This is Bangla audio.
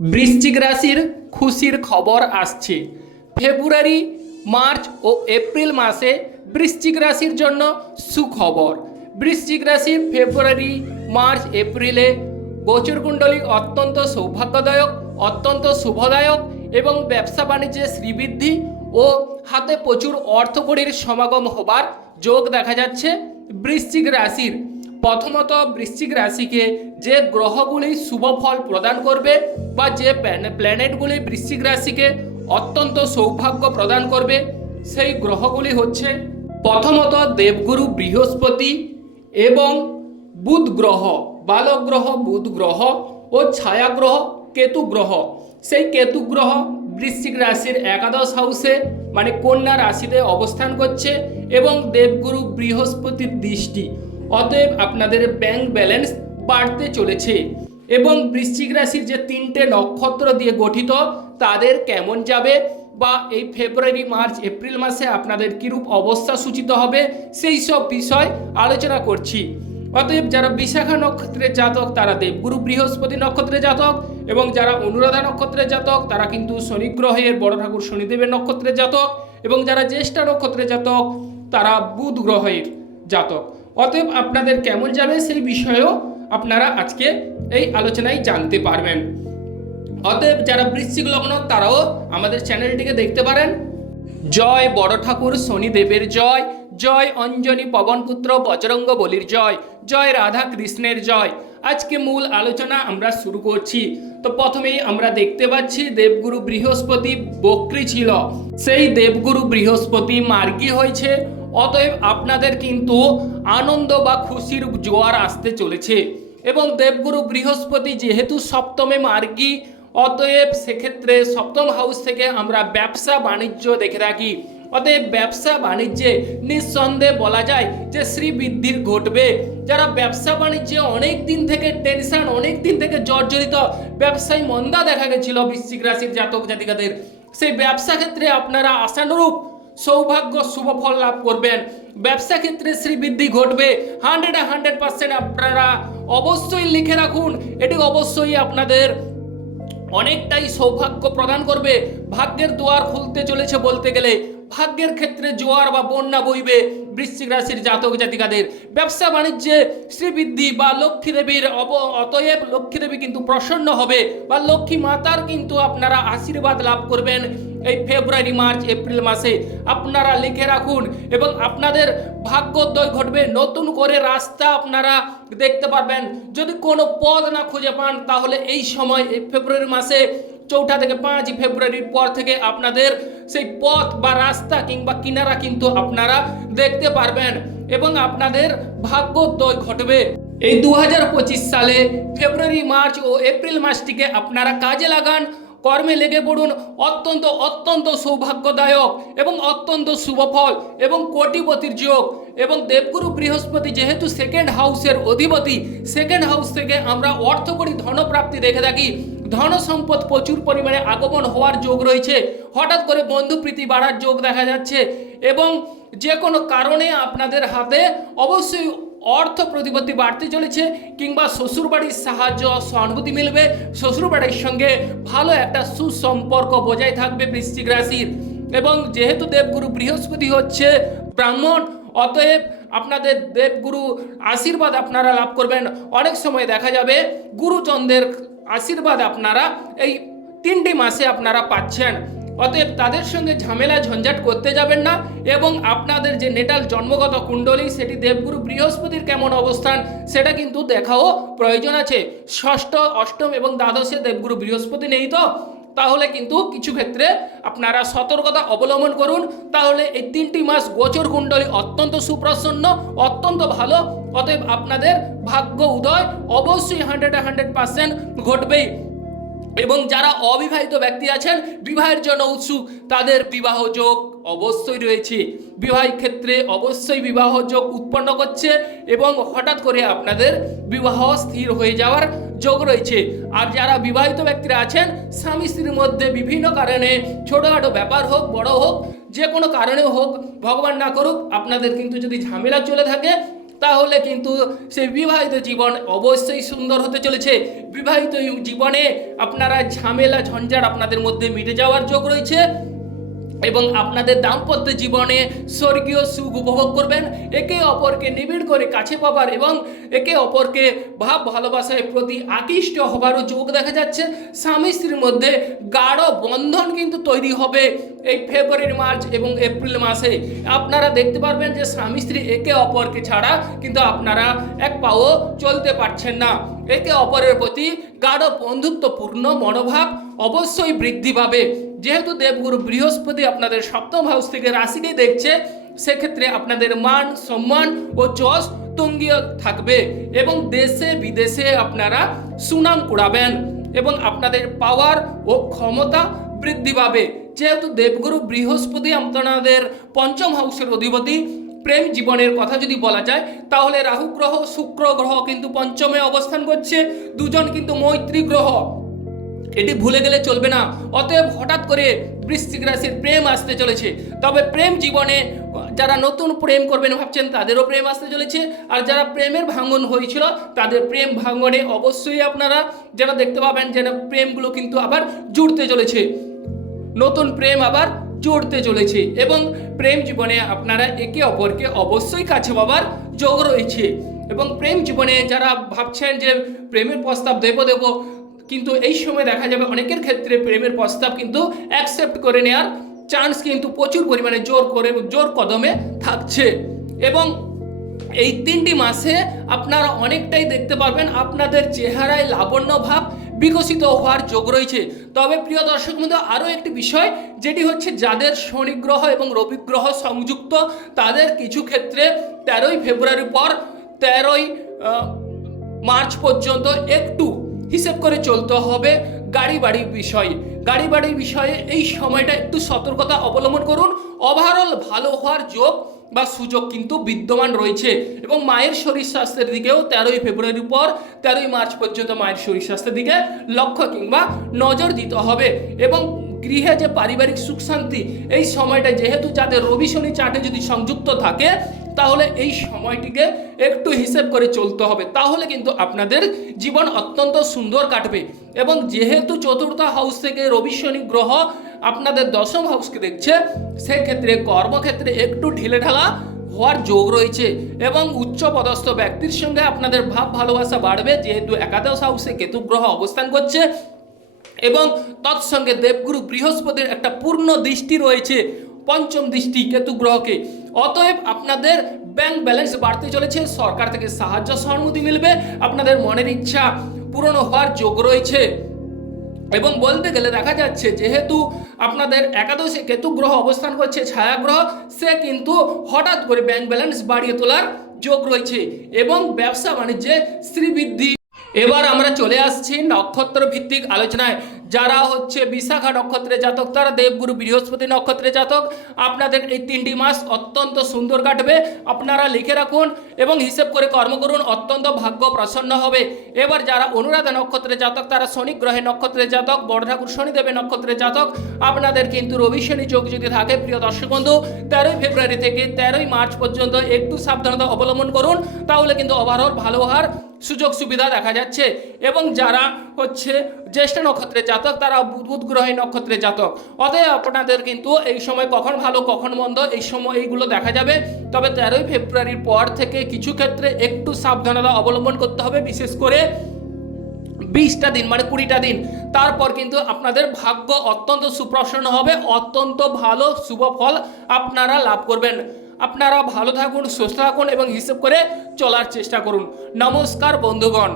বৃশ্চিক রাশির খুশির খবর আসছে। ফেব্রুয়ারি, মার্চ ও এপ্রিল মাসে বৃশ্চিক রাশির জন্য সুখবর। বৃশ্চিক রাশির ফেব্রুয়ারি, মার্চ, এপ্রিলে গোচরকুণ্ডলী অত্যন্ত সৌভাগ্যদায়ক, অত্যন্ত শুভদায়ক এবং ব্যবসা বাণিজ্যে শ্রীবৃদ্ধি ও হাতে প্রচুর অর্থকড়ির সমাগম হবার যোগ দেখা যাচ্ছে। বৃশ্চিক রাশির প্রথমত বৃশ্চিক রাশিকে যে গ্রহগুলি শুভ ফল প্রদান করবে বা যে প্ল্যানে- প্ল্যানেটগুলি বৃশ্চিক রাশিকে অত্যন্ত সৌভাগ্য প্রদান করবে, সেই গ্রহগুলি হচ্ছে প্রথমত দেবগুরু বৃহস্পতি এবং বুধ গ্রহ, বালক গ্রহ, বুধ গ্রহ ও ছায়া গ্রহ, কেতু গ্রহ। সেই কেতু গ্রহ বৃশ্চিক রাশির একাদশ হাউসে মানে কন্যা রাশিতে অবস্থান করছে এবং দেবগুরু বৃহস্পতির দৃষ্টি অতএব আপনাদের ব্যাংক ব্যালেন্স বাড়তে চলেছে। এবং বৃশ্চিক রাশির যে তিনটে নক্ষত্র দিয়ে গঠিত, তাদের কেমন যাবে বা এই ফেব্রুয়ারি মার্চ এপ্রিল মাসে আপনাদের কিরূপ অবস্থা সূচিত হবে, সেই সব বিষয় আলোচনা করছি। অতএব যারা বিশাখা নক্ষত্রের জাতক, তারা দেবগুরু বৃহস্পতি নক্ষত্রের জাতক এবং যারা অনুরাধা নক্ষত্রের জাতক, তারা কিন্তু শনি গ্রহের বড় ঠাকুর শনিদেবের নক্ষত্রের জাতক এবং যারা জ্যেষ্ঠা নক্ষত্রের জাতক, তারা বুধ গ্রহের জাতক। অতএব আপনাদের কেমন যাবে সেই বিষয়েও আপনারা আজকে এই আলোচনায় জানতে পারবেন। অতএব যারা বৃশ্চিক লগ্ন, তারাও আমাদের চ্যানেলটিকে দেখতে পারেন। জয় বড় ঠাকুর শনিদেবের জয়। জয় অঞ্জনী পবনপুত্র, বজরঙ্গ বলির জয়। জয় রাধা কৃষ্ণের জয়। আজকে মূল আলোচনা আমরা শুরু করছি। তো প্রথমেই আমরা দেখতে পাচ্ছি দেবগুরু বৃহস্পতি বক্রি ছিল। সেই দেবগুরু বৃহস্পতি মার্গী হয়েছে। অতএব আপনাদের কিন্তু আনন্দ বা খুশির জোয়ার আসতে চলেছে। এবং দেবগুরু বৃহস্পতি যেহেতু সপ্তমে মার্গী, অতএব সেক্ষেত্রে সপ্তম হাউস থেকে আমরা ব্যবসা বাণিজ্য দেখে থাকি। অতএব ব্যবসা বাণিজ্যে নিঃসন্দেহে বলা যায় যে শ্রীবৃদ্ধির ঘটবে। যারা ব্যবসা বাণিজ্যে অনেক দিন থেকে টেনশন, অনেক দিন থেকে জর্জরিত, ব্যবসায় মন্দা দেখা গেছিল বৃশ্চিক রাশির জাতক জাতিকাদের। সেই ব্যবসা ক্ষেত্রে আপনারা আশানুরূপ সৌভাগ্য শুভ ফল লাভ করবেন। ব্যবসা ক্ষেত্রে শ্রীবৃদ্ধি ঘটবে। হান্ড্রেড হান্ড্রেড পার্সেন্ট আপনারা অবশ্যই লিখে রাখুন। এটি অবশ্যই আপনাদের অনেকটাই সৌভাগ্য প্রদান করবে। ভাগ্যের দুয়ার খুলতে চলেছে বলতে গেলে। ভাগ্যের ক্ষেত্রে জোয়ার বা বন্যা বইবে বৃশ্চিক রাশির জাতক জাতিকাদের। ব্যবসা বাণিজ্যে শ্রীবৃদ্ধি বা লক্ষ্মী দেবীর অব, অতএব লক্ষ্মী দেবী কিন্তু প্রসন্ন হবে। বা লক্ষ্মী মাতার কিন্তু আপনারা আশীর্বাদ লাভ করবেন। এই ফেব্রুয়ারি, মার্চ, এপ্রিল মাসে আপনারা লিখে রাখুন এবং আপনাদের ভাগ্যোদয় ঘটবে। নতুন করে রাস্তা আপনারা দেখতে পারবেন। যদি কোনো পদ না খুঁজে পান, তাহলে এই সময়, এই ফেব্রুয়ারি মাসে, চৌঠা থেকে পাঁচই ফেব্রুয়ারির পর থেকে আপনাদের সেই পথ বা রাস্তা কিংবা কিনারা কিন্তু আপনারা দেখতে পারবেন এবং আপনাদের ভাগ্যোদয় ঘটবে। এই দু হাজার পঁচিশ সালে ফেব্রুয়ারি, মার্চ ও এপ্রিল মাসটিকে আপনারা কাজে লাগান। কর্মে লেগে পড়ুন। অত্যন্ত অত্যন্ত সৌভাগ্যদায়ক এবং অত্যন্ত শুভফল এবং কোটিপতির যোগ এবং দেবগুরু বৃহস্পতি যেহেতু সেকেন্ড হাউসের অধিপতি সেকেন্ড হাউস থেকে আমরা অর্থকরী ধনপ্রাপ্তি দেখে থাকি। ধন সম্পদ প্রচুর পরিমাণে আগমন হওয়ার যোগ রয়েছে। হঠাৎ করে বন্ধুপ্রীতি বাড়ার যোগ দেখা যাচ্ছে এবং যে কোনো কারণে আপনাদের হাতে অবশ্যই অর্থ প্রতিপত্তি বাড়তে চলেছে কিংবা শ্বশুরবাড়ির সাহায্য সহানুভূতি মিলবে। শ্বশুরবাড়ির সঙ্গে ভালো একটা সুসম্পর্ক বজায় থাকবে বৃশ্চিক রাশির। এবং যেহেতু দেবগুরু বৃহস্পতি হচ্ছে ব্রাহ্মণ, অতএব আপনাদের দেবগুরু আশীর্বাদ আপনারা লাভ করবেন। অনেক সময় দেখা যাবে গুরুচন্দ্রের আশীর্বাদ আপনারা এই তিনটি মাসে আপনারা পাচ্ছেন। অতএব তাদের সঙ্গে ঝামেলা ঝঞ্ঝাট করতে যাবেন না এবং আপনাদের যে নেটাল জন্মগত কুণ্ডলী, সেটি দেবগুরু বৃহস্পতির কেমন অবস্থান, সেটা কিন্তু দেখাও প্রয়োজন আছে। ষষ্ঠ, অষ্টম এবং দ্বাদশে দেবগুরু বৃহস্পতি নেই তো? তাহলে কিন্তু কিছু ক্ষেত্রে আপনারা সতর্কতা অবলম্বন করুন। তাহলে এই তিনটি মাস গোচর কুণ্ডলী অত্যন্ত সুপ্রসন্ন, অত্যন্ত ভালো। অতএব আপনাদের ভাগ্য উদয় অবশ্যই হান্ড্রেড হান্ড্রেড পার্সেন্ট ঘটবেই। এবং যারা অবিবাহিত ব্যক্তি আছেন, বিবাহের জন্য উৎসুক, তাদের বিবাহ যোগ অবশ্যই রয়েছে। বিবাহের ক্ষেত্রে অবশ্যই বিবাহ যোগ উৎপন্ন করছে এবং হঠাৎ করে আপনাদের বিবাহ স্থির হয়ে যাওয়ার যোগ রয়েছে। আর যারা বিবাহিত ব্যক্তিরা আছেন, স্বামী স্ত্রীর মধ্যে বিভিন্ন কারণে ছোটোখাটো ব্যাপার হোক, বড় হোক, যে কোনো কারণে হোক, ভগবান না করুক, আপনাদের কিন্তু যদি ঝামেলা চলে থাকে তাহলে কিন্তু সেই বিবাহিত জীবন অবশ্যই সুন্দর হতে চলেছে। বিবাহিত জীবনে আপনারা ঝামেলা, ঝঞ্ঝাট আপনাদের মধ্যে মিটে যাওয়ার যোগ রয়েছে। এবং আপনাদের দাম্পত্য জীবনে স্বর্গীয় সুখ উপভোগ করবেন। একে অপরকে নিবিড় করে কাছে পাবার এবং একে অপরকে ভাব ভালোবাসায় প্রতি আকৃষ্ট হবারও যোগ দেখা যাচ্ছে। স্বামী স্ত্রীর মধ্যে গাঢ় বন্ধন কিন্তু তৈরি হবে এই ফেব্রুয়ারি, মার্চ এবং এপ্রিল মাসে। আপনারা দেখতে পারবেন যে স্বামী স্ত্রী একে অপরকে ছাড়া কিন্তু আপনারা এক পাও চলতে পারছেন না। একে অপরের প্রতি গাঢ় বন্ধুত্বপূর্ণ মনোভাব অবশ্যই বৃদ্ধি পাবে। যেহেতু দেবগুরু বৃহস্পতি আপনাদের সপ্তম হাউস থেকে রাশিকে দেখছে, সেক্ষেত্রে আপনাদের মান, সম্মান ও যশ তঙ্গীয় থাকবে এবং দেশে বিদেশে আপনারা সুনাম কুড়াবেন এবং আপনাদের পাওয়ার ও ক্ষমতা বৃদ্ধি পাবে। যেহেতু দেবগুরু বৃহস্পতি আপনাদের পঞ্চম হাউসের অধিপতি প্রেম জীবনের কথা যদি বলা যায়, তাহলে রাহু গ্রহ, শুক্র গ্রহ কিন্তু পঞ্চমে অবস্থান করছে, দুজন কিন্তু মৈত্রী গ্রহ। এটি ভুলে গেলে চলবে না। অতএব হঠাৎ করে বৃশ্চিক রাশির প্রেম আসতে চলেছে। তবে প্রেম জীবনে যারা নতুন প্রেম করবেন ভাবছেন, তাদেরও প্রেম আসতে চলেছে। আর যারা প্রেমের ভাঙন হয়েছিল, তাদের প্রেম ভাঙনে অবশ্যই আপনারা যারা দেখতে পাবেন, যেন প্রেমগুলো কিন্তু আবার জুড়তে চলেছে। নতুন প্রেম আবার জুড়তে চলেছে এবং প্রেম জীবনে আপনারা একে অপরকে অবশ্যই কাছে পাবার যোগ রয়েছে। এবং প্রেম জীবনে যারা ভাবছেন যে প্রেমের প্রস্তাব দেব দেব, কিন্তু এই সময় দেখা যাবে অনেকের ক্ষেত্রে প্রেমের প্রস্তাব কিন্তু অ্যাকসেপ্ট করে নেওয়ার চান্স কিন্তু প্রচুর পরিমাণে জোর করে, জোর কদমে থাকছে। এবং এই তিনটি মাসে আপনারা অনেকটাই দেখতে পারবেন আপনাদের চেহারায় লাবণ্য ভাব বিকশিত হওয়ার যোগ রয়েছে। তবে প্রিয় দর্শক বন্ধু, আরও একটি বিষয়, যেটি হচ্ছে যাদের শনি গ্রহ এবং রবি গ্রহ সংযুক্ত, তাদের কিছু ক্ষেত্রে তেরোই ফেব্রুয়ারির পর তেরোই মার্চ পর্যন্ত একটু হিসেব করে চলতে হবে গাড়ি বাড়ির বিষয়ে। গাড়ি বাড়ির বিষয়ে এই সময়টা একটু সতর্কতা অবলম্বন করুন। ওভারঅল ভালো হওয়ার যোগ বা সুযোগ কিন্তু বিদ্যমান রয়েছে। এবং মায়ের শরীর স্বাস্থ্যের দিকেও তেরোই ফেব্রুয়ারির পর তেরোই মার্চ পর্যন্ত মায়ের শরীর স্বাস্থ্যের দিকে লক্ষ্য কিংবা নজর দিতে হবে। এবং গৃহে যে পারিবারিক সুখ শান্তি, এই সময়টা যেহেতু যাদের রবি শনি চাটে যদি সংযুক্ত থাকে তাহলে এই সময়টিকে একটু হিসেব করে চলতে হবে। তাহলে কিন্তু আপনাদের জীবন অত্যন্ত সুন্দর কাটবে। এবং যেহেতু চতুর্থ হাউস থেকে রবি শনি গ্রহ আপনাদের দশম হাউসকে দেখছে, সেক্ষেত্রে কর্মক্ষেত্রে একটু ঢিলে ঢালা হওয়ার যোগ রয়েছে এবং উচ্চ পদস্থ ব্যক্তির সঙ্গে আপনাদের ভাব ভালোবাসা বাড়বে, যেহেতু একাদশ হাউসে কেতু গ্রহ অবস্থান করছে। এবং তৎসঙ্গে দেবগুরু বৃহস্পতির একটা পূর্ণ দৃষ্টি রয়েছে। পঞ্চম দৃষ্টি কেতু গ্রহকে। অতএব আপনাদের ব্যাংক ব্যালেন্স বাড়তে চলেছে, সরকার থেকে সাহায্য সহানুভূতি মিলবে, আপনাদের মনের ইচ্ছা পূরণ হওয়ার যোগ রয়েছে। এবং বলতে গেলে দেখা যাচ্ছে, যেহেতু আপনাদের একাদশে কেতু গ্রহ অবস্থান করছে ছায়া গ্রহ সে কিন্তু হঠাৎ করে ব্যাংক ব্যালেন্স বাড়িয়ে তোলার যোগ রয়েছে এবং ব্যবসা বাণিজ্যে শ্রীবৃদ্ধি। এবার আমরা চলে আসছি নক্ষত্র ভিত্তিক আলোচনায়। যারা হচ্ছে বিশাখা নক্ষত্রের জাতক, তারা দেবগুরু বৃহস্পতি নক্ষত্রের জাতক। আপনাদের এই তিনটি মাস অত্যন্ত সুন্দর কাটবে। আপনারা লিখে রাখুন এবং হিসেব করে কর্ম করুন, অত্যন্ত ভাগ্য প্রসন্ন হবে। এবার যারা অনুরাধা নক্ষত্রের জাতক, তারা শনি গ্রহের নক্ষত্রের জাতক বড় ঠাকুর শনিদেবের নক্ষত্রের জাতক। আপনাদের কিন্তু রবি শনি যোগ যদি থাকে, প্রিয় দর্শক বন্ধু, তেরোই ফেব্রুয়ারি থেকে তেরোই মার্চ পর্যন্ত একটু সাবধানতা অবলম্বন করুন, তাহলে কিন্তু ওভারঅল ভালো হওয়ার সুযোগ সুবিধা দেখা যাচ্ছে। এবং যারা হচ্ছে জ্যেষ্ঠ নক্ষত্রের জাতক তারা বুধ গ্রহের নক্ষত্রের জাতক। অতএব আপনাদের কিন্তু এই সময় কখন ভালো, কখন মন্দ, এই সময় এইগুলো দেখা যাবে। তবে তেরোই ফেব্রুয়ারির পর থেকে কিছু ক্ষেত্রে একটু সাবধানতা অবলম্বন করতে হবে, বিশেষ করে বিশটা দিন মানে কুড়িটা দিন। তারপর কিন্তু আপনাদের ভাগ্য অত্যন্ত সুপ্রসন্ন হবে, অত্যন্ত ভালো, শুভ ফল আপনারা লাভ করবেন। আপনারা ভালো থাকুন, সুস্থ থাকুন এবং হিসেব করে চলার চেষ্টা করুন। নমস্কার বন্ধুগণ।